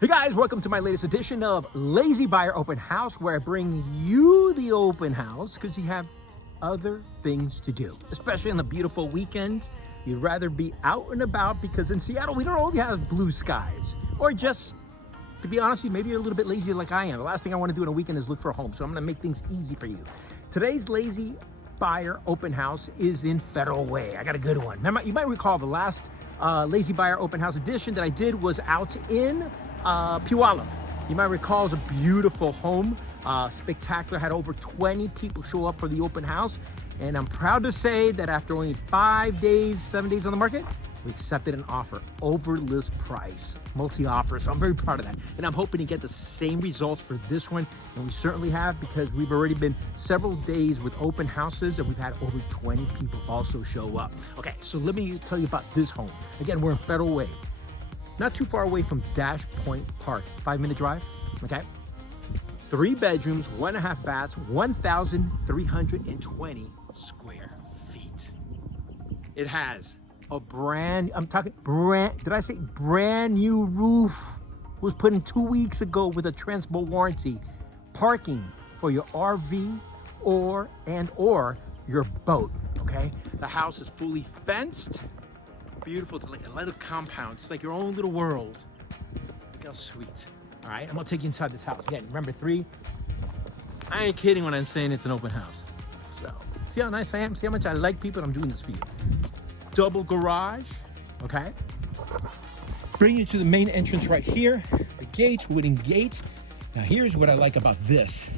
Hey guys, welcome to my latest edition of Lazy Buyer Open House, where I bring you the open house because you have other things to do, especially on a beautiful weekend. You'd rather be out and about because in Seattle, we don't always have blue skies. Or just, to be honest with you, maybe you're a little bit lazy like I am. The last thing I want to do on a weekend is look for a home, so I'm going to make things easy for you. Today's Lazy Buyer Open House is in Federal Way. I got a good one. Remember, you might recall the last Lazy Buyer Open House edition that I did was out in Puyallup. You might recall it's a beautiful home, spectacular. Had over 20 people show up for the open house, and I'm proud to say that after only 7 days on the market, we accepted an offer over list price, multi-offer. So I'm very proud of that, and I'm hoping to get the same results for this one, and we certainly have, because we've already been several days with open houses, and we've had over 20 people also show up. Okay, so let me tell you about this home. Again, we're in Federal Way. Not too far away from Dash Point Park, 5-minute drive, okay? 3 bedrooms, 1.5 baths, 1,320 square feet. It has a brand new roof. Was put in 2 weeks ago with a transferable warranty. Parking for your RV or your boat, okay? The house is fully fenced. Beautiful. It's like a little compound. It's like your own little world. Look how sweet. All right, I'm gonna take you inside this house. Again, remember 3. I ain't kidding when I'm saying it's an open house. So see how nice I am? See how much I like people? I'm doing this for you. Double garage, okay? Bring you to the main entrance right here. The gates, wooden gate. Now here's what I like about this.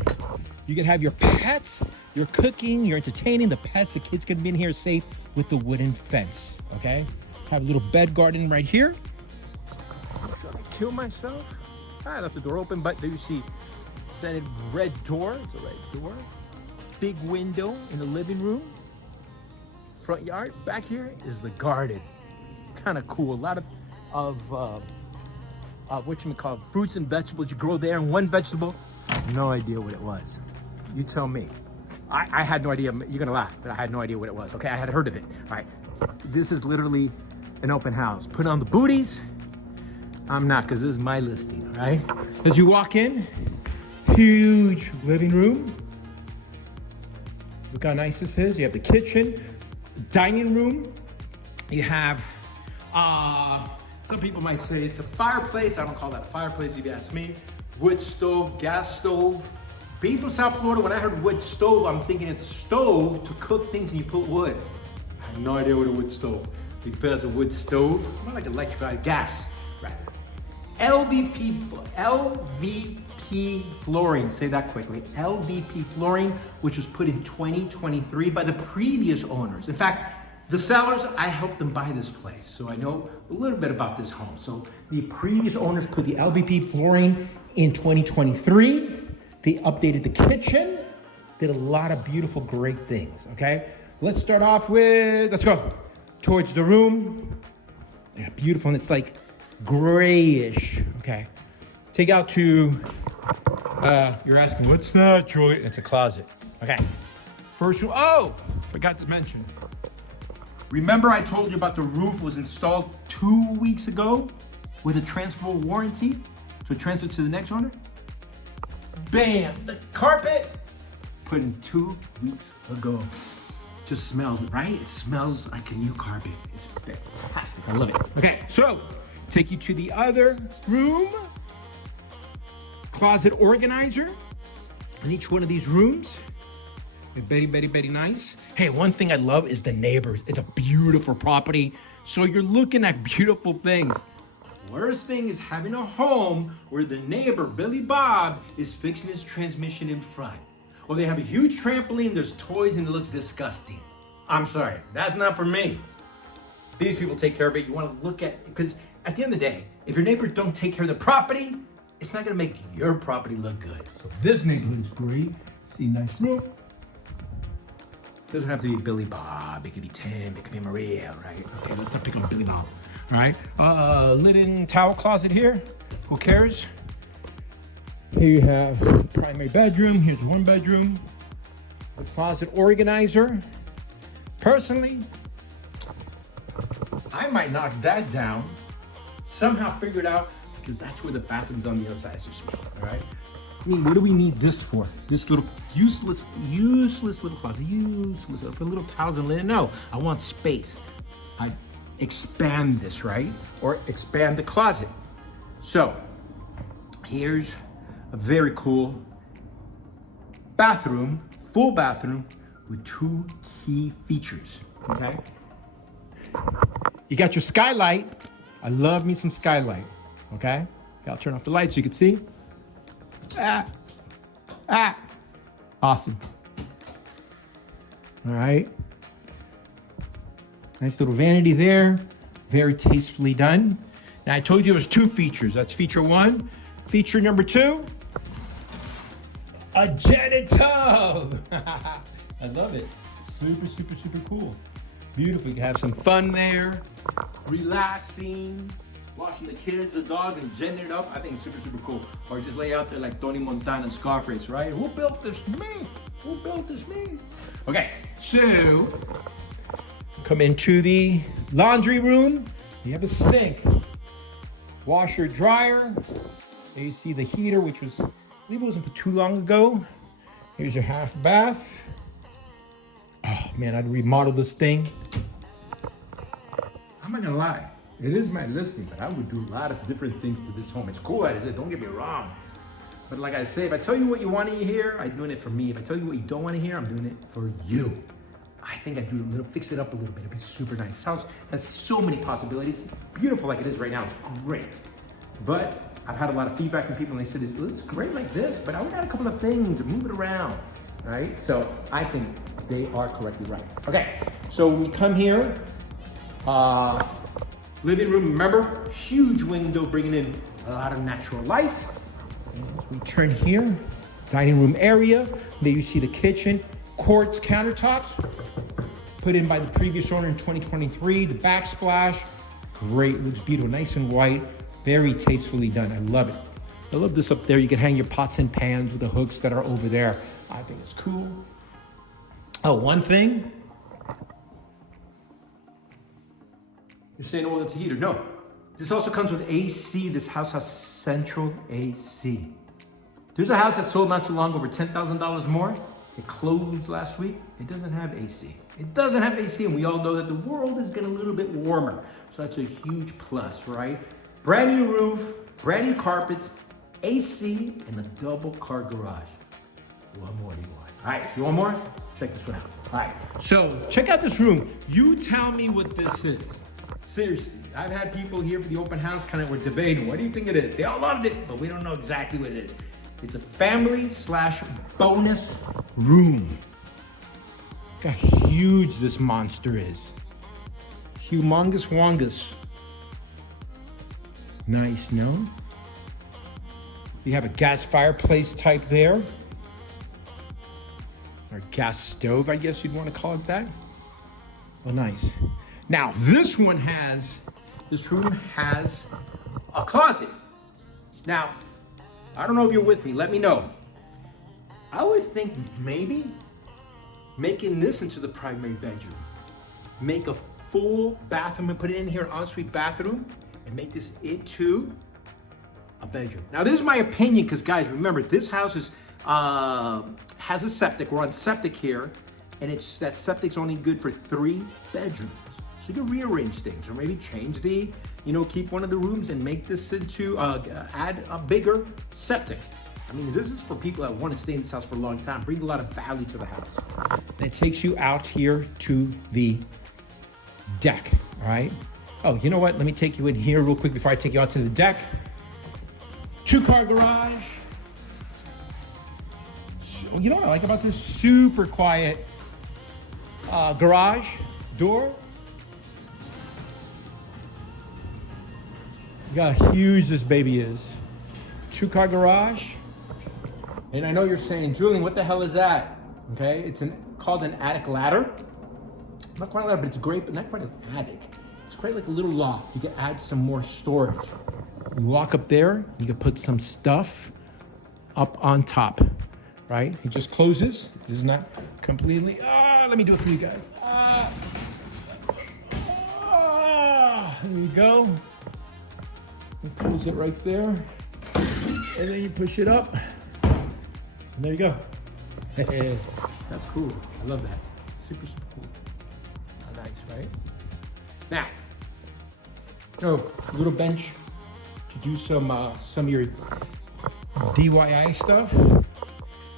You can have your pets, you're cooking, you're entertaining the pets. The kids can be in here safe with the wooden fence, okay? Have a little bed garden right here. I'm sure I kill myself. I left the door open, but there you see scented red door. It's a red door. Big window in the living room. Front yard. Back here is the garden. Kind of cool. A lot of fruits and vegetables you grow there. And one vegetable, no idea what it was. You tell me. I had no idea. You're gonna laugh, but I had no idea what it was. Okay, I had heard of it. All right, this is literally an open house. Put on the booties. I'm not, because this is my listing. All right. As you walk in, huge living room. Look how nice this is. You have the kitchen, dining room. You have, some people might say it's a fireplace. I don't call that a fireplace if you ask me. Wood stove, gas stove. Being from South Florida, when I heard wood stove, I'm thinking it's a stove to cook things and you put wood. I have no idea what a wood stove. Because a wood stove, more like electric, gas, right? LVP flooring, say that quickly. LVP flooring, which was put in 2023 by the previous owners. In fact, the sellers, I helped them buy this place, so I know a little bit about this home. So the previous owners put the LVP flooring in 2023. They updated the kitchen, did a lot of beautiful, great things, okay? Let's start off with, let's go towards the room. Yeah, beautiful, and it's like grayish, okay? Take out to, you're asking, what's that, Joy? It's a closet, okay? First room, oh, forgot to mention. Remember I told you about the roof was installed 2 weeks ago with a transferable warranty? So it transferred to the next owner? Bam! The carpet put in 2 weeks ago. Just smells, right? It smells like a new carpet. It's fantastic. I love it. Okay, so take you to the other room. Closet organizer in each one of these rooms. Very, very, very nice. Hey, one thing I love is the neighbors. It's a beautiful property. So you're looking at beautiful things. Worst thing is having a home where the neighbor, Billy Bob, is fixing his transmission in front. Or they have a huge trampoline, there's toys, and it looks disgusting. I'm sorry, that's not for me. These people take care of it. You want to look at, because at the end of the day, if your neighbors don't take care of the property, it's not going to make your property look good. So this neighborhood is great. See, nice room. Doesn't have to be Billy Bob. It could be Tim. It could be Maria, right? Okay, let's not pick on Billy Bob. All right. Linen towel closet here. Who cares? Here you have primary bedroom. Here's one bedroom. The closet organizer. Personally, I might knock that down. Somehow figured out because that's where the bathroom's on the other side. It's just, all right? I mean, what do we need this for? This little useless little closet, useless. Put little towels and linen. No, I want space. I expand this, right? Or expand the closet. So here's a very cool bathroom, full bathroom with 2 key features, okay? You got your skylight. I love me some skylight, okay? I'll turn off the lights so you can see. Awesome. All right. Nice little vanity there. Very tastefully done. Now I told you there was 2 features. That's feature 1. Feature number 2, a genitub. I love it. Super, super, super cool. Beautiful. You can have some fun there. Relaxing. Watching the kids, the dog, and jetting it up. I think it's super, super cool. Or just lay out there like Tony Montana and Scarface, right? Who built this? Me. Who built this? Me. Okay, so come into the laundry room. You have a sink, washer, dryer. There you see the heater, which was, I believe it wasn't too long ago. Here's your half bath. Oh man, I'd remodel this thing. I'm not gonna lie. It is my listing, but I would do a lot of different things to this home. It's cool as it, don't get me wrong. But like I say, if I tell you what you want to hear, I'm doing it for me. If I tell you what you don't want to hear, I'm doing it for you. I think I'd do a little, fix it up a little bit. It'd be super nice. This house has so many possibilities. Beautiful like it is right now, it's great. But I've had a lot of feedback from people and they said, it looks great like this, but I would add a couple of things and move it around, right? So I think they are correctly right. Okay, so when we come here, living room, remember, huge window bringing in a lot of natural light. And as we turn here, dining room area, there you see the kitchen, quartz countertops, put in by the previous owner in 2023, the backsplash, great, looks beautiful, nice and white, very tastefully done, I love it. I love this up there, you can hang your pots and pans with the hooks that are over there. I think it's cool. Oh, one thing, you're saying, oh, that's a heater. No, this also comes with AC. This house has central AC. There's a house that sold not too long, over $10,000 more. It closed last week. It doesn't have AC. It doesn't have AC, and we all know that the world is getting a little bit warmer. So that's a huge plus, right? Brand new roof, brand new carpets, AC, and a double car garage. What more do you want? All right, you want more? Check this one out. All right, so check out this room. You tell me what this is. Seriously, I've had people here for the open house kind of were debating, what do you think it is? They all loved it, but we don't know exactly what it is. It's a family/bonus room. Look how huge this monster is. Humongous wongus. Nice, no? You have a gas fireplace type there. Or gas stove, I guess you'd want to call it that. Well, nice. Now, this room has a closet. Now, I don't know if you're with me, let me know. I would think maybe making this into the primary bedroom. Make a full bathroom and put it in here, an ensuite bathroom, and make this into a bedroom. Now, this is my opinion, because guys, remember, this house is has a septic. We're on septic here, and that septic's only good for 3 bedrooms. So you can rearrange things, or maybe change keep one of the rooms and make this into, add a bigger septic. I mean, this is for people that want to stay in this house for a long time, bring a lot of value to the house. And it takes you out here to the deck, all right? Oh, you know what? Let me take you in here real quick before I take you out to the deck. 2-car garage. You know what I like about this? Super quiet garage door. Look how huge this baby is. 2-car garage. And I know you're saying, Julian, what the hell is that? Okay, it's called an attic ladder. Not quite a ladder, but it's great, but not quite an attic. It's quite like a little loft. You can add some more storage. You walk up there, you can put some stuff up on top, right? It just closes. This is not completely, let me do it for you guys. There you go. and close it right there. And then you push it up. And there you go. That's cool. I love that. Super, super cool. How nice, right? Now, a little bench to do some of your DIY stuff.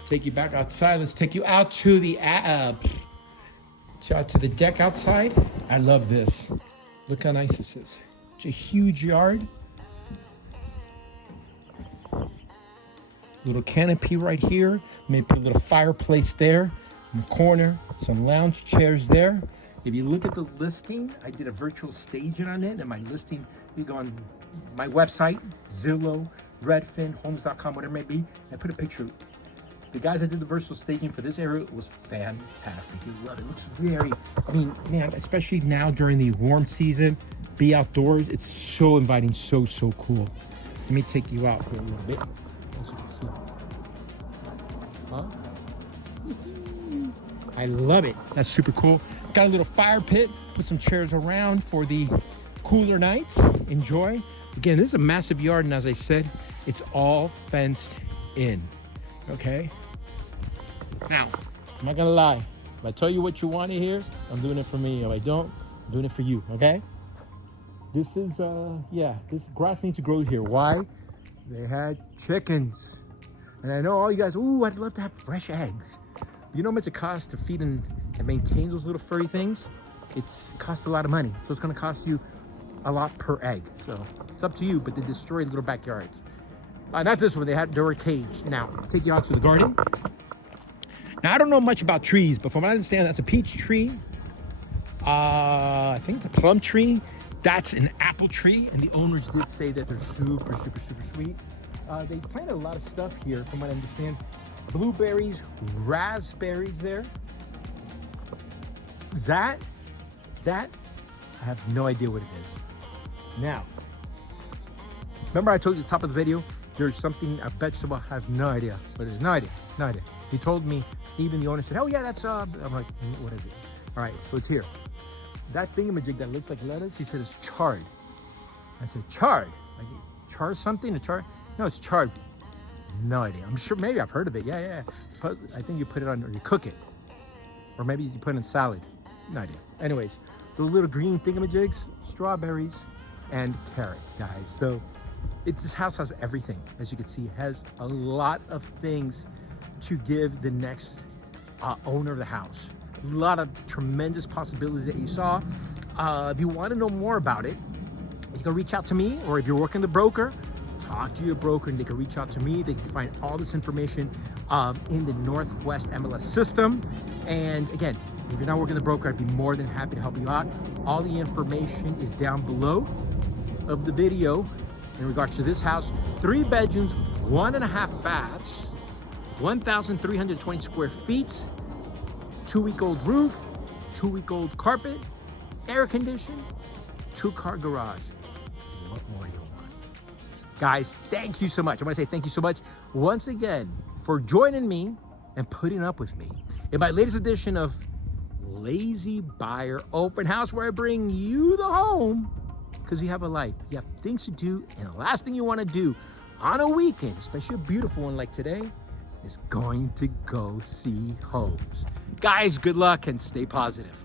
Take you back outside. Let's take you out to the deck outside. I love this. Look how nice this is. It's a huge yard. Little canopy right here. Maybe put a little fireplace there in the corner. Some lounge chairs there. If you look at the listing, I did a virtual staging on it. And my listing, you go on my website, Zillow, Redfin, Homes.com, whatever it may be. I put a picture. The guys that did the virtual staging for this area was fantastic. You love it. It looks very, I mean, man, especially now during the warm season, be outdoors. It's so inviting, so cool. Let me take you out here a little bit, as you can see. Huh? I love it. That's super cool. Got a little fire pit. Put some chairs around for the cooler nights. Enjoy. Again, this is a massive yard, and as I said, it's all fenced in. Okay? Now, I'm not gonna lie. If I tell you what you want to hear, I'm doing it for me. If I don't, I'm doing it for you. Okay? This is, this grass needs to grow here. Why? They had chickens. And I know all you guys, ooh, I'd love to have fresh eggs. You know how much it costs to feed and maintain those little furry things? It costs a lot of money. So it's gonna cost you a lot per egg. So it's up to you, but they destroyed little backyards. Not this one, they were caged. Now, I'll take you out to the garden. Now, I don't know much about trees, but from what I understand, that's a peach tree. I think it's a plum tree. That's an apple tree, and the owners did say that they're super sweet. They planted a lot of stuff here, from what I understand. Blueberries, raspberries there. That, I have no idea what it is. Now, remember I told you at the top of the video, there's something, a vegetable, I have no idea. But it's no idea. He told me, Stephen, the owner, said, oh yeah, that's, I'm like, what is it? All right, so it's here. That thingamajig that looks like lettuce, he said it's chard. I said, chard? Like, char something? No, it's chard. No idea. I'm sure, maybe I've heard of it. Yeah. But I think you put it on, or you cook it. Or maybe you put it in salad. No idea. Anyways, those little green thingamajigs, strawberries, and carrots, guys. So, this house has everything. As you can see, it has a lot of things to give the next owner of the house. A lot of tremendous possibilities that you saw. If you want to know more about it, you can reach out to me, or if you're working the broker, talk to your broker and they can reach out to me. They can find all this information in the Northwest MLS system. And again, if you're not working the broker, I'd be more than happy to help you out. All the information is down below of the video in regards to this house. 3 bedrooms, 1.5 baths, 1,320 square feet, 2-week-old roof, 2-week-old carpet, air conditioned, 2-car garage. What more do you want? Guys, thank you so much. I want to say thank you so much once again for joining me and putting up with me in my latest edition of Lazy Buyer Open House, where I bring you the home because you have a life, you have things to do, and the last thing you want to do on a weekend, especially a beautiful one like today, is going to go see homes. Guys, good luck and stay positive.